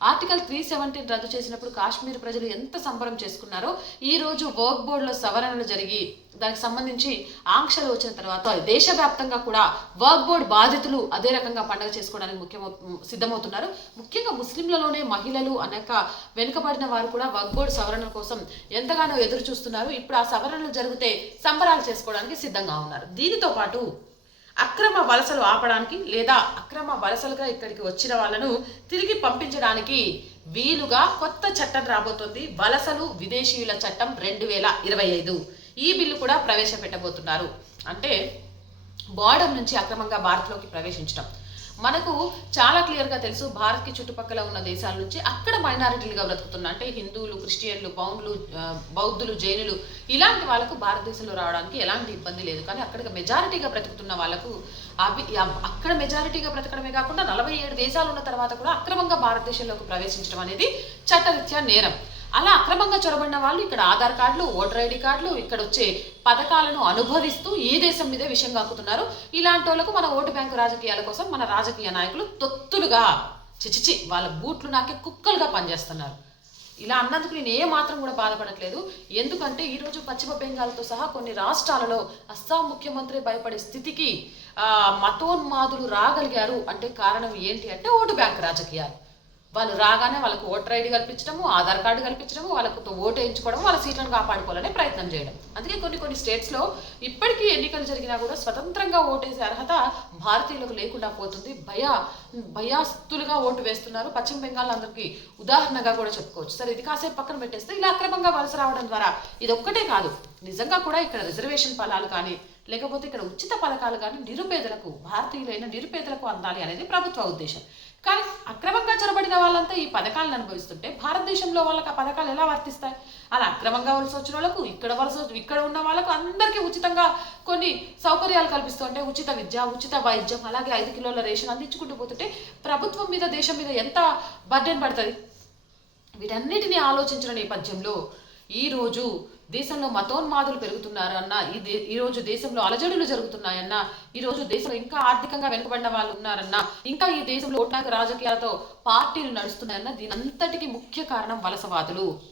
Article three seventeen రద్దు చేసినప్పుడు కాశ్మీర్ ప్రజలు ఎంత సంబరం చేసుకున్నారో ఈ రోజు వర్క్ బోర్డులో సవరణలు జరిగి దానికి సంబంధించి ఆంక్షలు వచ్చిన తర్వాత దేశవ్యాప్తంగా కూడా వర్క్ బోర్డ్ బాధితులు అదే రకంగా పండుగ చేసుకోవడానికి ముఖ్యమవు సిద్ధమవుతున్నారు. ముఖ్యంగా ముస్లింలలోనే మహిళలు అనేక వెనుకబడిన వారు కూడా వర్క్ బోర్డ్ సవరణ కోసం ఎంతగానో ఎదురు చూస్తున్నారు ఇప్పుడు ఆ సవరణలు జరిగితే సంబరాలు చేసుకోవడానికి సిద్ధంగా ఉన్నారు. దీనితో పాటు అక్రమ వలసలు ఆపడానికి లేదా అక్రమ వలసలుగా ఇక్కడికి వచ్చిన వాళ్ళను తిరిగి పంపించడానికి వీలుగా కొత్త చట్టం రాబోతోంది. వలసలు విదేశీయుల చట్టం రెండు వేల ఇరవై ఐదు. ఈ బిల్లు కూడా ప్రవేశపెట్టబోతున్నారు. అంటే బార్డర్ నుంచి అక్రమంగా భారత్లోకి ప్రవేశించడం. మనకు చాలా క్లియర్గా తెలుసు భారత్కి చుట్టుపక్కల ఉన్న దేశాల నుంచి అక్కడ మైనారిటీలుగా బ్రతుకుతున్న అంటే హిందువులు క్రిస్టియన్లు పౌండ్లు బౌద్ధులు జైనులు ఇలాంటి వాళ్ళకు భారతదేశంలో రావడానికి ఎలాంటి ఇబ్బంది లేదు. కానీ అక్కడ మెజారిటీగా బ్రతుకుతున్న వాళ్ళకు అవి అక్కడ మెజారిటీగా బ్రతకడమే కాకుండా నలభై ఏడు దేశాలు ఉన్న తర్వాత కూడా అక్రమంగా భారతదేశంలోకి ప్రవేశించడం అనేది చట్టరీత్యా నేరం. అలా అక్రమంగా చొరబడిన వాళ్ళు ఇక్కడ ఆధార్ కార్డులు ఓటర్ ఐడి కార్డులు ఇక్కడ వచ్చే పథకాలను అనుభవిస్తూ ఈ దేశం మీదే విషయం కాకుతున్నారు ఇలాంటి వాళ్ళకు మన ఓటు బ్యాంకు రాజకీయాల కోసం మన రాజకీయ నాయకులు తొత్తులుగా చిచిచి వాళ్ళ బూట్లు నాకే కుక్కలుగా పనిచేస్తున్నారు. ఇలా అన్నందుకు నేను ఏ మాత్రం కూడా బాధపడట్లేదు. ఎందుకంటే ఈరోజు పశ్చిమ బెంగాల్తో సహా కొన్ని రాష్ట్రాలలో అస్సాం ముఖ్యమంత్రి భయపడే స్థితికి మతోన్మాదులు రాగలిగారు. అంటే కారణం ఏంటి అంటే ఓటు బ్యాంక్ రాజకీయాలు. వాళ్ళు రాగానే వాళ్ళకు ఓటర్ ఐడి కల్పించడము ఆధార్ కార్డు కల్పించడము వాళ్ళకు ఓటు వేయించుకోవడం వాళ్ళ సీట్లను కాపాడుకోవాలనే ప్రయత్నం చేయడం. అందుకే కొన్ని కొన్ని స్టేట్స్లో ఇప్పటికీ ఎన్నికలు జరిగినా కూడా స్వతంత్రంగా ఓటేసే అర్హత భారతీయులకు లేకుండా పోతుంది. భయ భయాస్తులుగా ఓటు వేస్తున్నారు. పశ్చిమ బెంగాల్ అందరికీ ఉదాహరణగా కూడా చెప్పుకోవచ్చు. సరే ఇది కాసేపు పక్కన పెట్టేస్తే ఇలా అక్రమంగా వలస రావడం ద్వారా ఇది ఒక్కటే కాదు. నిజంగా కూడా ఇక్కడ రిజర్వేషన్ ఫలాలు కానీ లేకపోతే ఇక్కడ ఉచిత పథకాలు కానీ నిరుపేదలకు భారతీయులైన నిరుపేదలకు అందాలి అనేది ప్రభుత్వ ఉద్దేశం. కానీ అక్రమంగా వాళ్ళంతా ఈ పథకాలను అనుభవిస్తుంటే భారతదేశంలో వాళ్ళకి ఆ పథకాలు ఎలా వర్తిస్తాయి? అలా అక్రమంగా వలస వచ్చిన వాళ్ళకు ఇక్కడ వలస ఇక్కడ ఉన్న వాళ్ళకు అందరికీ ఉచితంగా కొన్ని సౌకర్యాలు కల్పిస్తుంటే ఉచిత విద్య ఉచిత వైద్యం అలాగే ఐదు కిలోల రేషన్ అందించుకుంటూ పోతుంటే ప్రభుత్వం మీద దేశం మీద ఎంత బర్డెన్ పడుతుంది? వీటన్నిటిని ఆలోచించిన నేపథ్యంలో ఈ రోజు దేశంలో మతోన్మాదులు పెరుగుతున్నారన్న ఈ ఈ రోజు దేశంలో అలజడులు జరుగుతున్నాయన్న ఈ రోజు దేశంలో ఇంకా ఆర్థికంగా వెనుకబడిన వాళ్ళు ఉన్నారన్న ఇంకా ఈ దేశంలో ఓటాకు రాజకీయాలతో పార్టీలు నడుస్తున్నాయన్న దీని అంతటికి ముఖ్య కారణం వలసవాదులు.